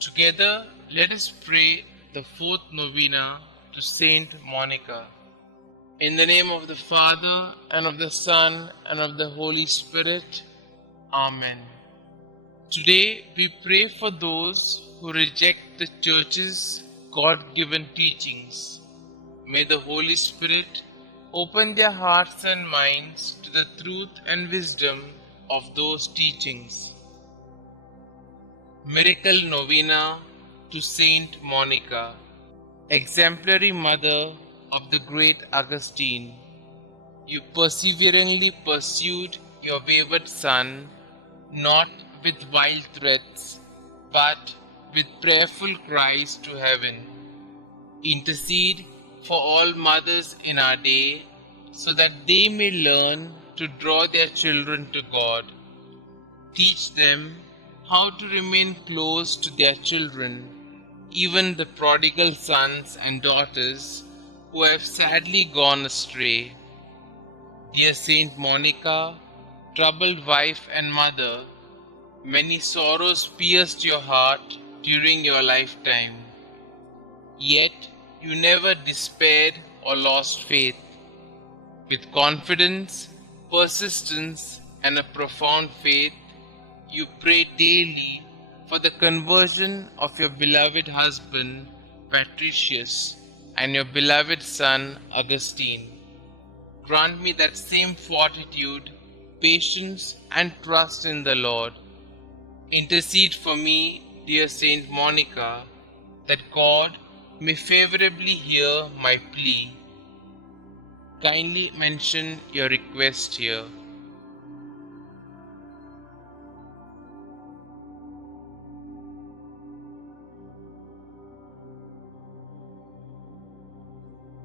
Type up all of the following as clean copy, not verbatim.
Together, let us pray the fourth novena to Saint Monica. In the name of the Father, and of the Son, and of the Holy Spirit. Amen. Today, we pray for those who reject the Church's God-given teachings. May the Holy Spirit open their hearts and minds to the truth and wisdom of those teachings. Miracle Novena to Saint Monica, exemplary mother of the great Augustine. You perseveringly pursued your wayward son, not with wild threats, but with prayerful cries to heaven. Intercede for all mothers in our day, so that they may learn to draw their children to God. Teach them how to remain close to their children, even the prodigal sons and daughters who have sadly gone astray. Dear Saint Monica, troubled wife and mother, many sorrows pierced your heart during your lifetime. Yet you never despaired or lost faith. With confidence, persistence, and a profound faith, you pray daily for the conversion of your beloved husband, Patricius, and your beloved son, Augustine. Grant me that same fortitude, patience, and trust in the Lord. Intercede for me, dear Saint Monica, that God may favorably hear my plea. Kindly mention your request here.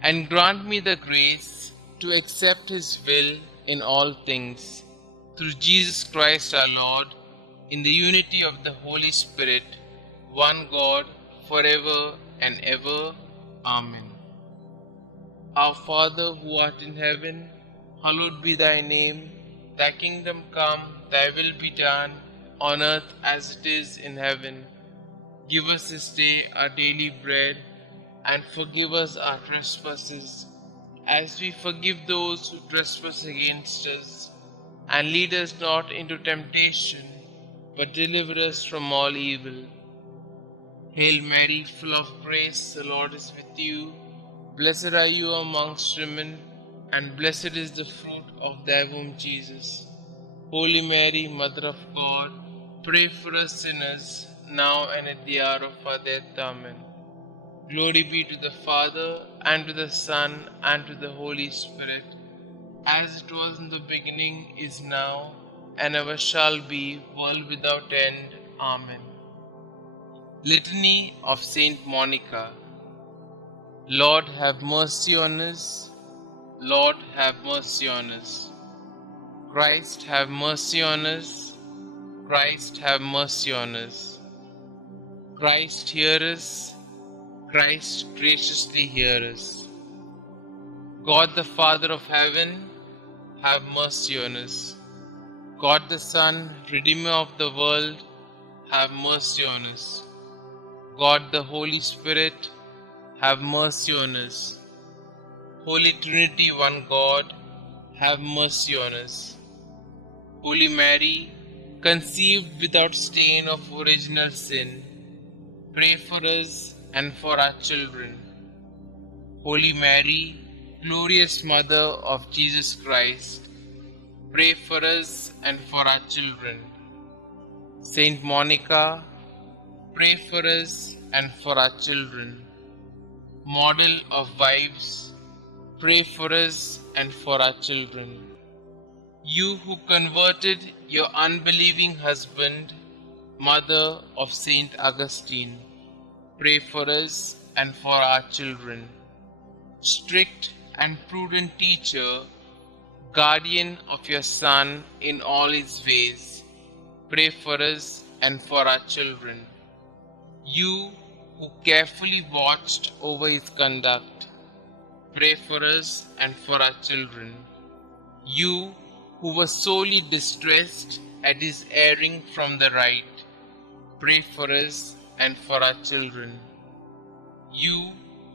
And grant me the grace to accept His will in all things, through Jesus Christ our Lord, in the unity of the Holy Spirit, one God, forever and ever. Amen. Our Father who art in heaven, hallowed be thy name. Thy kingdom come, thy will be done, on earth as it is in heaven. Give us this day our daily bread, and forgive us our trespasses, as we forgive those who trespass against us. And lead us not into temptation, but deliver us from all evil. Hail Mary, full of grace, the Lord is with you. Blessed are you amongst women, and blessed is the fruit of thy womb, Jesus. Holy Mary, Mother of God, pray for us sinners, now and at the hour of our death. Amen. Glory be to the Father, and to the Son, and to the Holy Spirit, as it was in the beginning, is now, and ever shall be, world without end. Amen. Litany of Saint Monica. Lord, have mercy on us. Lord, have mercy on us. Christ, have mercy on us. Christ, have mercy on us. Christ, hear us. Christ, graciously hear us. God the Father of heaven, have mercy on us. God the Son, Redeemer of the world, have mercy on us. God the Holy Spirit, have mercy on us. Holy Trinity, one God, have mercy on us. Holy Mary, conceived without stain of original sin, pray for us and for our children. Holy Mary, glorious Mother of Jesus Christ, pray for us and for our children. Saint Monica, pray for us and for our children. Model of wives, pray for us and for our children. You who converted your unbelieving husband, Mother of Saint Augustine, pray for us and for our children. Strict and prudent teacher, guardian of your Son in all his ways, pray for us and for our children. You who carefully watched over his conduct, pray for us and for our children. You who were sorely distressed at his erring from the right, pray for us and for our children. You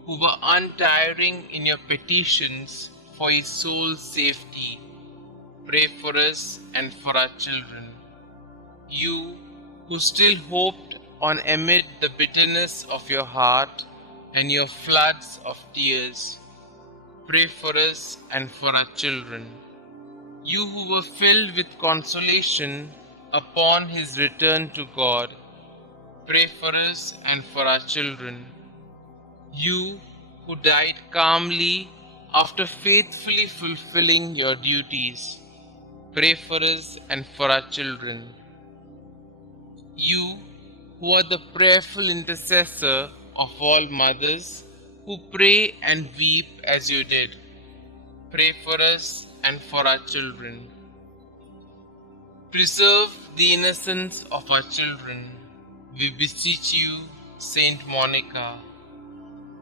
who were untiring in your petitions for his soul's safety, pray for us and for our children. You who still hoped on amid the bitterness of your heart and your floods of tears, pray for us and for our children. You who were filled with consolation upon his return to God, pray for us and for our children. You who died calmly after faithfully fulfilling your duties, pray for us and for our children. You who are the prayerful intercessor of all mothers who pray and weep as you did, pray for us and for our children. Preserve the innocence of our children, we beseech you, Saint Monica.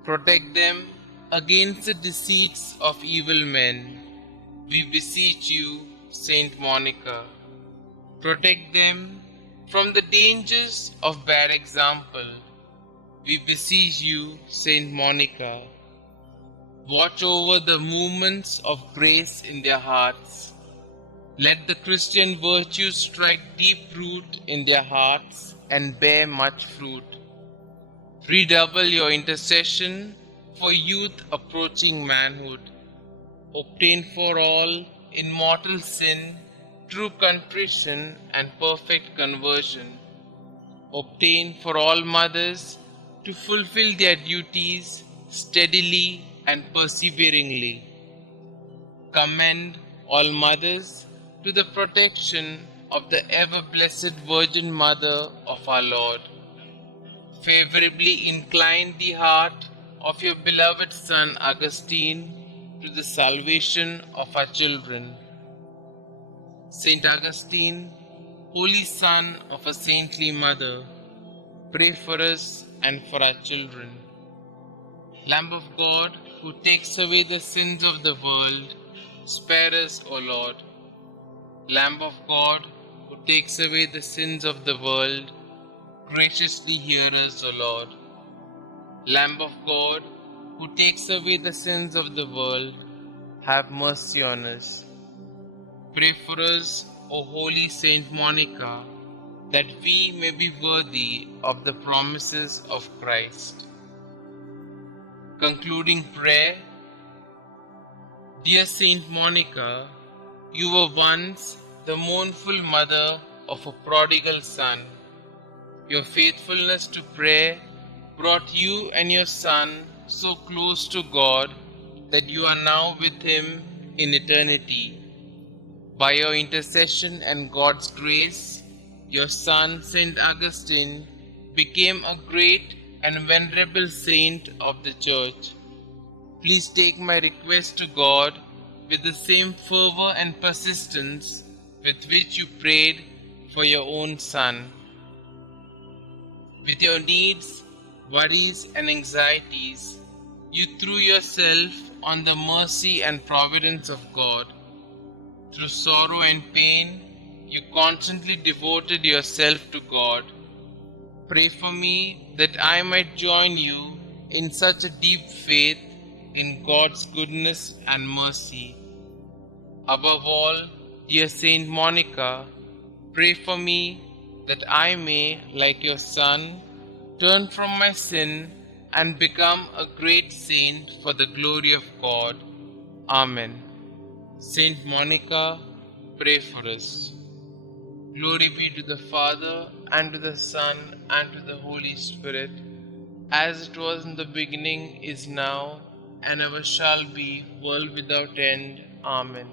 Protect them against the deceits of evil men, we beseech you, Saint Monica. Protect them from the dangers of bad example, we beseech you, Saint Monica. Watch over the movements of grace in their hearts. Let the Christian virtues strike deep root in their hearts and bear much fruit. Redouble your intercession for youth approaching manhood. Obtain for all in mortal sin true contrition and perfect conversion. Obtain for all mothers to fulfill their duties steadily and perseveringly. Commend all mothers to the protection of the ever-blessed Virgin Mother of our Lord. Favorably incline the heart of your beloved son Augustine to the salvation of our children. Saint Augustine, holy son of a saintly mother, pray for us and for our children. Lamb of God, who takes away the sins of the world, spare us, O Lord. Lamb of God, who takes away the sins of the world, graciously hear us, O Lord. Lamb of God, who takes away the sins of the world, have mercy on us. Pray for us, O holy Saint Monica, that we may be worthy of the promises of Christ. Concluding prayer. Dear Saint Monica, you were once the mournful mother of a prodigal son. Your faithfulness to prayer brought you and your son so close to God that you are now with him in eternity. By your intercession and God's grace, your son Saint Augustine became a great and venerable saint of the Church. Please take my request to God with the same fervor and persistence with which you prayed for your own son. With your needs, worries, and anxieties, you threw yourself on the mercy and providence of God. Through sorrow and pain, you constantly devoted yourself to God. Pray for me that I might join you in such a deep faith in God's goodness and mercy. Above all, dear Saint Monica, pray for me that I may, like your son, turn from my sin and become a great saint for the glory of God. Amen. Saint Monica, pray for us. Glory be to the Father, and to the Son, and to the Holy Spirit, as it was in the beginning, is now, and ever shall be, world without end. Amen.